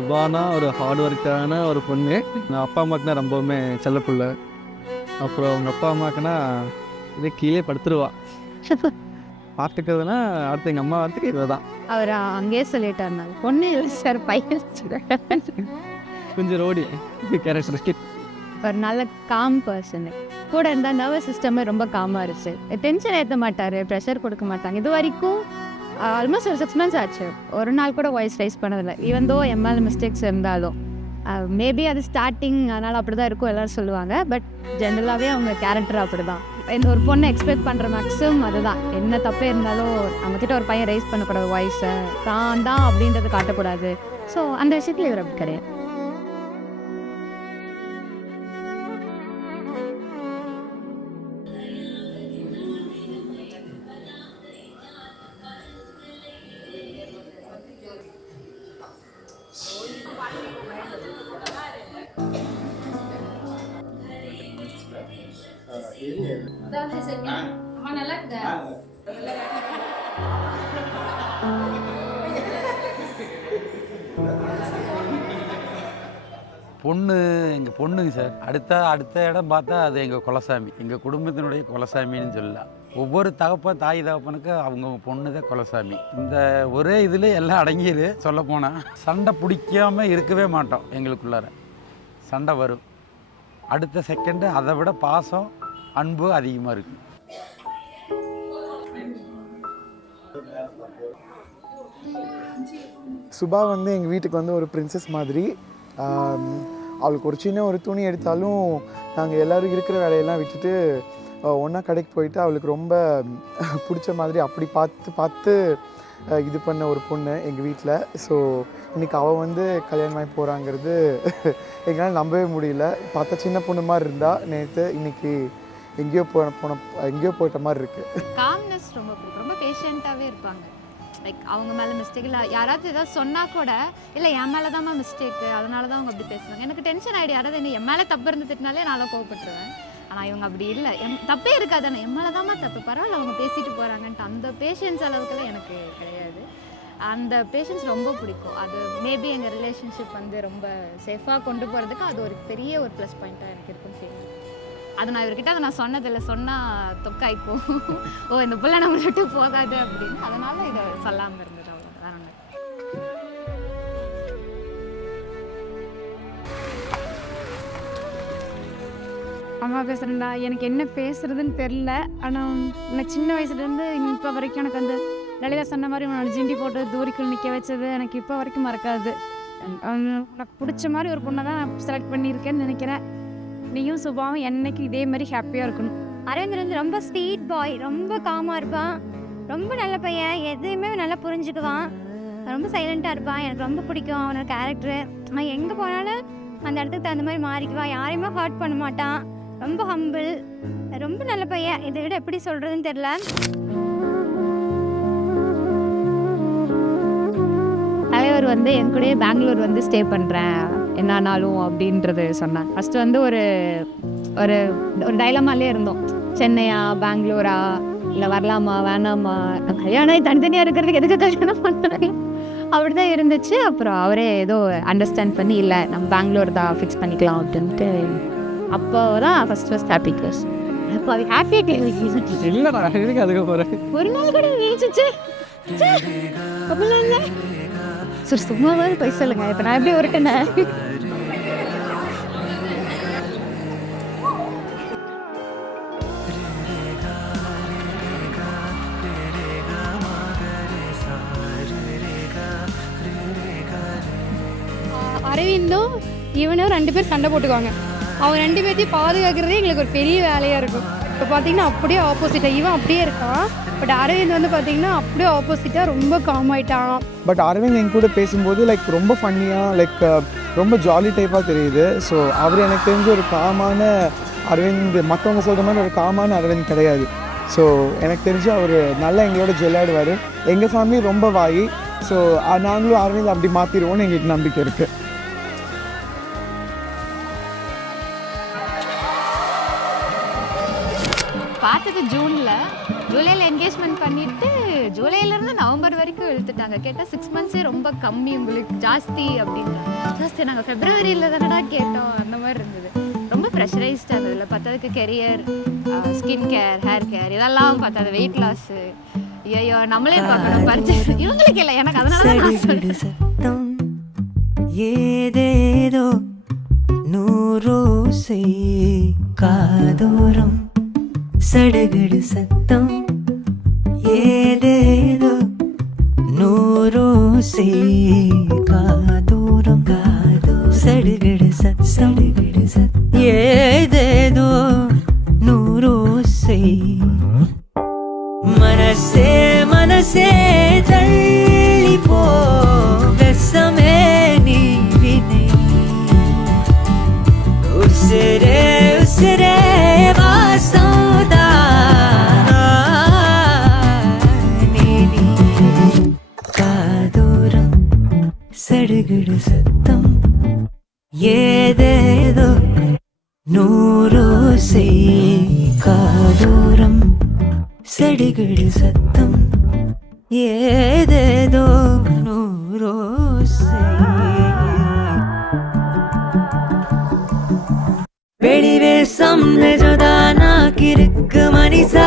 சுபானா ஒரு ஹார்ட் ஒர்க்கான ஒரு பொண்ணு. எங்கள் அப்பா அம்மாக்குனா ரொம்பவுமே செல்லப்புள்ள. அப்புறம் அவங்க அப்பா அம்மாக்குன்னா இதே கீழே படுத்துருவா. பார்த்துக்கிறதுனா அடுத்து எங்கள் அம்மா வார்த்தைக்கு இவ தான். அவர் அங்கேயே சொல்லிட்டாருனால பொண்ணு இல்லை சார் பையன் கொஞ்சம் ரோடி கேரக்டர். ஒரு நல்ல காம் பர்சனு கூட இருந்தால் நர்வஸ் சிஸ்டமே ரொம்ப காமாக இருக்குது. டென்ஷன் ஏற்ற மாட்டார், ப்ரெஷர் கொடுக்க மாட்டாங்க. இது வரைக்கும் ஆல்மோஸ்ட் ஒரு 6 months ஆச்சு, ஒரு நாள் கூட வாய்ஸ் ரைஸ் பண்ணதில்லை. ஈவன் தோ என் மேலே மிஸ்டேக்ஸ் இருந்தாலும் மேபி அது ஸ்டார்டிங் அதனால் அப்படி தான் இருக்கும் எல்லோரும் சொல்லுவாங்க. பட் ஜென்ரலாகவே அவங்க கேரக்டர் அப்படி தான். இந்த ஒரு பொண்ணை எக்ஸ்பெக்ட் பண்ணுற மேக்ஸிமம் அதுதான். என்ன தப்பே இருந்தாலும் நம்மக்கிட்ட ஒரு பையன் ரைஸ் பண்ணக்கூடாது, வாய்ஸை தான் தான் அப்படின்றத காட்டக்கூடாது. ஸோ அந்த விஷயத்தில் இவர் அப்படி கிடையாது. பொண்ணு எங்கள் பொண்ணுங்க சார். அடுத்த இடம் பார்த்தா அது எங்கள் குலசாமி, எங்கள் குடும்பத்தினுடைய குலசாமின்னு சொல்லலாம். ஒவ்வொரு தாய் தகப்பனுக்கு அவங்கவுங்க பொண்ணு தான் குலசாமி. இந்த ஒரே இதில் எல்லாம் அடங்கியது. சொல்லப்போனால் சண்டை பிடிக்காமல் இருக்கவே மாட்டோம். எங்களுக்குள்ளார சண்டை வரும், அடுத்த செகண்டு அதை விட பாசம் அன்பு அதிகமாக இருக்குது. சுபா வந்து எங்கள் வீட்டுக்கு வந்து ஒரு பிரின்சஸ் மாதிரி. அவளுக்கு ஒரு சின்ன ஒரு துணி எடுத்தாலும் நாங்கள் எல்லோரும் இருக்கிற வேலையெல்லாம் விட்டுட்டு ஒன்றா கடைக்கு போயிட்டு அவளுக்கு ரொம்ப பிடிச்ச மாதிரி அப்படி பார்த்து இது பண்ண ஒரு பொண்ணு எங்கள் வீட்டில். ஸோ இன்றைக்கி அவள் வந்து கல்யாணமாகி போகிறாங்கிறது எங்களால் நம்பவே முடியல. பார்த்தா சின்ன பொண்ணு மாதிரி இருந்தால் நேற்று, இன்றைக்கி எங்கேயோ போயிட்ட மாதிரி இருக்குது. காம்னஸ் ரொம்ப பிடிக்கும். ரொம்ப பேஷண்ட்டாகவே இருப்பாங்க. லைக் அவங்க மேலே மிஸ்டேக் இல்லை, யாராவது ஏதாவது சொன்னால் கூட இல்லை என் மேலே தான் மிஸ்டேக்கு, அதனால தான் அவங்க அப்படி பேசுவாங்க. எனக்கு டென்ஷன் ஆகிடும். யாராவது என்ன என் மேலே தப்பு இருந்துட்டுனாலே நான் கோவப்பட்டுருவேன். ஆனால் இவங்க அப்படி இல்லை, தப்பே இருக்காதானே, என் மேலே தான் தப்பு, பரவாயில்ல அவங்க பேசிட்டு போகிறாங்கன்ட்டு அந்த பேஷன்ஸ் அளவுக்குலாம் எனக்கு கிடையாது. அந்த பேஷன்ஸ் ரொம்ப பிடிக்கும். அது மேபி எங்கள் ரிலேஷன்ஷிப் வந்து ரொம்ப சேஃபாக கொண்டு போகிறதுக்கு அது ஒரு பெரிய ஒரு ப்ளஸ் பாயிண்ட்டாக எனக்கு இருக்குன்னு செய்யும். அது நான் இவர்கிட்ட அதை நான் சொன்னதில்லை, சொன்னால் தொக்காய்க்கும், ஓ இந்த பிள்ளை நம்ம விட்டு போகாது அப்படின்னு. அதனால் இதை சொல்லாமல் இருந்தது. அவ்வளோதான் ஒன்று. அம்மா பேசுகிறேன்டா, எனக்கு என்ன பேசுகிறதுன்னு தெரில. ஆனால் நான் சின்ன வயசுலேருந்து இப்போ வரைக்கும் எனக்கு அந்த லலிதா சொன்ன மாதிரி உன்னோட ஜிண்டி போட்டு தூரிக்குள் நிற்க வச்சது எனக்கு இப்போ வரைக்கும் மறக்காது. உனக்கு பிடிச்ச மாதிரி ஒரு பொண்ணை தான் நான் செலக்ட் பண்ணியிருக்கேன்னு நினைக்கிறேன். நீயும் சுபாவும் என்னைக்கு இதே மாதிரி ஹாப்பியாக இருக்கணும். அரவிந்தர் வந்து ரொம்ப ஸ்வீட் பாய், ரொம்ப காமாக இருப்பான், ரொம்ப நல்ல பையன், எதையுமே நல்லா புரிஞ்சுக்குவான், ரொம்ப சைலண்ட்டாக இருப்பான். எனக்கு ரொம்ப பிடிக்கும் அவனோட கேரக்டரு. நான் எங்கே போனாலும் அந்த இடத்துக்கு தகுந்த மாதிரி மாறிக்குவான், யாரையுமே ஹர்ட் பண்ண மாட்டான், ரொம்ப ஹம்பிள், ரொம்ப நல்ல பையன். இதை விட எப்படி சொல்கிறதுன்னு தெரில. தலைவர் வந்து என் கூடயே பெங்களூர் வந்து ஸ்டே பண்ணுறேன் என்னானாலும் அப்படின்றது சொன்னாங்க. ஃபஸ்ட்டு வந்து ஒரு ஒரு ஒரு டைலமாலே இருந்தோம், சென்னையா பெங்களூரா இல்லை வரலாமா வேணாமா, கல்யாணம் தனித்தனியாக இருக்கிறதுக்கு எதுக்கு கல்யாணம் பண்ணுறாங்க அப்படி தான் இருந்துச்சு. அப்புறம் அவரே ஏதோ அண்டர்ஸ்டாண்ட் பண்ணி இல்லை நம்ம பெங்களூர் தான் ஃபிக்ஸ் பண்ணிக்கலாம் அப்படின்ட்டு அப்போ தான் ஃபஸ்ட் ஹாப்பி கிளாஸ். அப்போ அது ஹாப்பியாக இல்லைடா எனக்கு அதுக்கு போகிறேன். ஒரு நாள் கூட நீச்சிச்சு அப்படிலாம் இல்லை. சரி சும்மாவது போய் சொல்லுங்க, இப்போ நான் எப்படி ஒருட்டேனே. அரவிந்தும் இவனும் 2 பேர் சண்டை போட்டுக்குவாங்க. அவங்க 2 பேர்த்தையும் பாதுகாக்கிறதே எங்களுக்கு ஒரு பெரிய வேலையாக இருக்கும். இப்போ பார்த்தீங்கன்னா அப்படியே ஆப்போசிட்டாக இவன் அப்படியே இருக்கான். பட் அரவிந்த் வந்து பார்த்தீங்கன்னா அப்படியே ஆப்போசிட்டாக ரொம்ப காம் ஆகிட்டான். பட் அரவிந்த் என் கூட பேசும்போது ரொம்ப ஃபன்னியாக ரொம்ப ஜாலி டைப்பாக தெரியுது. ஸோ அவர் எனக்கு தெரிஞ்ச ஒரு காமான அரவிந்த், மற்றவங்க சொல்கிற மாதிரி ஒரு காமான அரவிந்த் கிடையாது. ஸோ எனக்கு தெரிஞ்சு அவர் நல்லா எங்களோட ஜொல்லாடுவார். எங்கள் ஃபேமிலி ரொம்ப வாயி. ஸோ நாங்களும் அரவிந்த் அப்படி மாற்றிடுவோன்னு எங்களுக்கு நம்பிக்கை இருக்குது. பார்த்தது ஜூலையில் என்கேஜ்மெண்ட் பண்ணிவிட்டு ஜூலைலேருந்து நவம்பர் வரைக்கும் இழுத்துட்டாங்க. கேட்டால் 6 மந்த்ஸே ரொம்ப கம்மி, உங்களுக்கு ஜாஸ்தி அப்படின்றாங்க. ஜாஸ்தி நாங்கள் ஃபெப்ரவரியில் தானடா கேட்டோம், அந்த மாதிரி இருந்தது. ரொம்ப ப்ரெஷரைஸ்டாக இருந்தது. பத்தாவதுக்கு career, skin care, hair care, இதெல்லாம் பார்த்தா வெயிட் லாஸு. ஐயோ நம்மளே பார்க்கணும் பர்ச்சேஸ். இவங்களுக்கு இல்லை, எனக்கு அதனால தான் நான் சொல்றேன். ஏதேதோ நூரோசை காதோரம் சடுகுடு சத்தம் ஏதேதோ நூரோசை காதோரம் சடுகுடு சடுகுடு சத்தம் ஏதேதோ நூரோசை மனசே மனசே தள்ளி போ வெசமே நீ வினை உசிரே உசிரே வாசோதா நீ காதோரம் சடுகுடு சத்தம் ஏதேதோ நூரோசை காதோரம் சடுகுடு சத்தம் ஏதேதோ நூரோசை வெளிவேசம் நெஜதானா கிறுக்கு மனிசா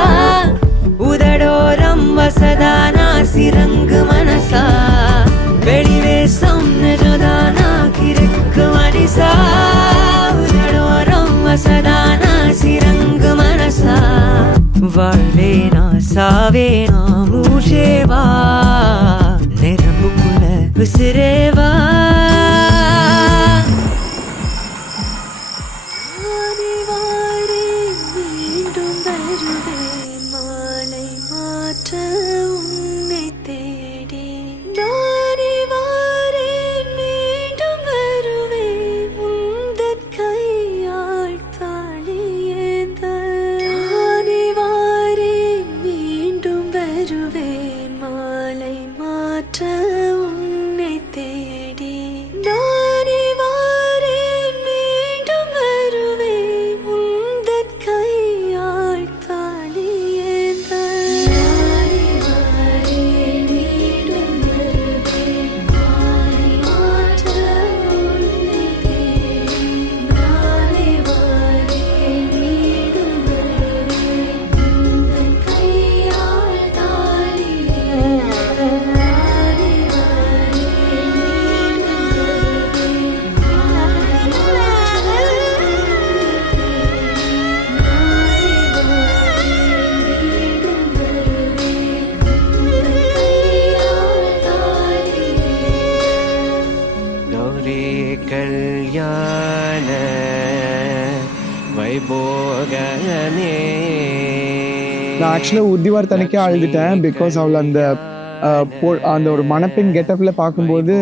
உதடோரம் வசதானா சிறங்கு மனசா வெளிவேசம் நெஜதானா கிறுக்கு மனிசா உதடோரம் வசதானா சிறங்கு மனசா வாழ்வேனா சாவேனா மூஷேவா நெருப்புக்குள்ள விசிறேவா மீண்டும் வருவேன் மாலை மாற்ற உன்னை தேடி நானே வாரேன் மீண்டும் வருவேன் உந்தன் கையால் தாளியேந்த நானே வாரேன் மீண்டும் வருவேன் மாலை மாற்ற உன்னை தேடி நானே வாரேன் மீண்டும் வருவேன் உந்தன் கையால் தாளியேந்த நானே வாரேன் மீண்டும் வருவேன் மாலை மாற்ற உன்னை தேடி நானே வாரேன் மீண்டும் வருவேன் உந்தன் கையால் தாளியேந்த நானே வாரேன் மீண்டும் கௌரி கல்யாண வைபோகமே நான் ஆக்சுவலாக உத்திவர்த்தனைக்கே அழுதுட்டேன். பிகாஸ் அவள் அந்த அந்த ஒரு மணப்பெண் கெட்டப்பில் பார்க்கும்போது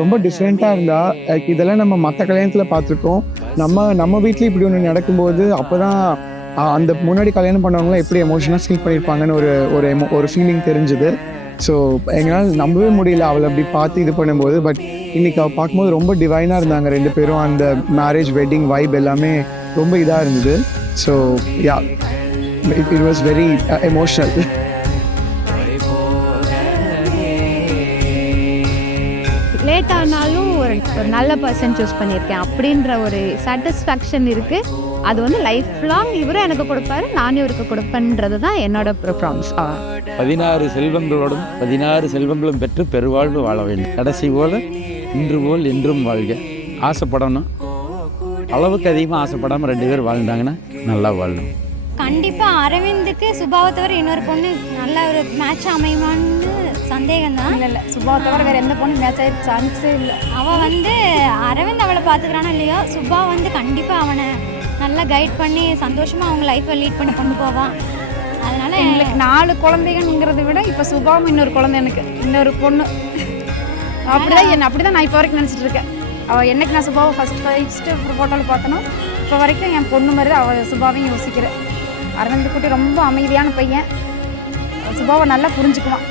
ரொம்ப டிஃப்ரெண்ட்டாக இருந்தா. இதெல்லாம் நம்ம மற்ற கல்யாணத்தில் பார்த்துருக்கோம். நம்ம வீட்டில் இப்படி ஒன்று நடக்கும்போது அப்போ தான் அந்த முன்னாடி கல்யாணம் பண்ணவங்களாம் எப்படி எமோஷனாக ஃபீல் பண்ணியிருப்பாங்கன்னு ஒரு ஃபீலிங் தெரிஞ்சுது. ஸோ எங்களால் நம்பவே முடியல அவளை அப்படி பார்த்து இது பண்ணும்போது. பட் இன்னைக்கு அவள் பார்க்கும்போது ரொம்ப டிவைனாக இருந்தாங்க ரெண்டு பேரும். அந்த மேரேஜ் வெட்டிங் வைப் எல்லாமே ரொம்ப இதாக இருந்தது. So yeah, it was very emotional. Late ஆனாலும் ஒரு நல்ல பர்சன் சூஸ் பண்ணியிருக்கேன் அப்படின்ற ஒரு சாட்டிஸ்ஃபேக்ஷன் இருக்குது. அது வந்து லைஃப் லாங் இவரும் எனக்கு கொடுப்பாரு, நானும் இவருக்கு கொடுப்பேன்றது தான் என்னோட ப்ராமிஸ். 16 செல்வங்களோடும் 16 செல்வங்களும் பெற்று பெருவாழ்வு வாழ வேண்டும். கடைசி போல் இன்று போல் என்றும் வாழ்க. ஆசைப்படணும், அளவுக்கு அதிகமாக ஆசைப்படாமல் 2 பேர் வாழ்ந்தாங்கன்னா நல்லா வாழணும். கண்டிப்பாக அரவிந்துக்கு சுபாவை தவிர இன்னொரு பொண்ணு நல்ல ஒரு மேட்ச் அமையுமான்னு சந்தேகம் தான். இல்லை சுபாவை தவிர வேறு எந்த பொண்ணு மேட்ச் ஆகிற சான்ஸே இல்லை. அவள் வந்து அரவிந்த் அவளை பார்த்துக்கிறானோ இல்லையோ, சுபா வந்து கண்டிப்பாக அவனை நல்லா கைட் பண்ணி சந்தோஷமாக அவங்க லைஃப்பை லீட் பண்ணி கொண்டு போவான். அதனால் எங்களுக்கு 4 குழந்தைங்கிறத விட இப்போ சுபாவும் இன்னொரு குழந்தை, எனக்கு இன்னொரு பொண்ணு. அப்படிதான் நான் இப்போ வரைக்கும் நினச்சிட்டு இருக்கேன். அவள் என்னைக்கு நான் சுபாவை ஃபஸ்ட்டு ஃபோட்டோவில் பார்த்தனோ இப்போ வரைக்கும் என் பொண்ணு மாதிரி தான் அவள் சுபாவையும் யோசிக்கிறேன். அரவிந்த் குட்டி ரொம்ப அமைதியான பையன், சுபாவை நல்லா புரிஞ்சுக்குவான்.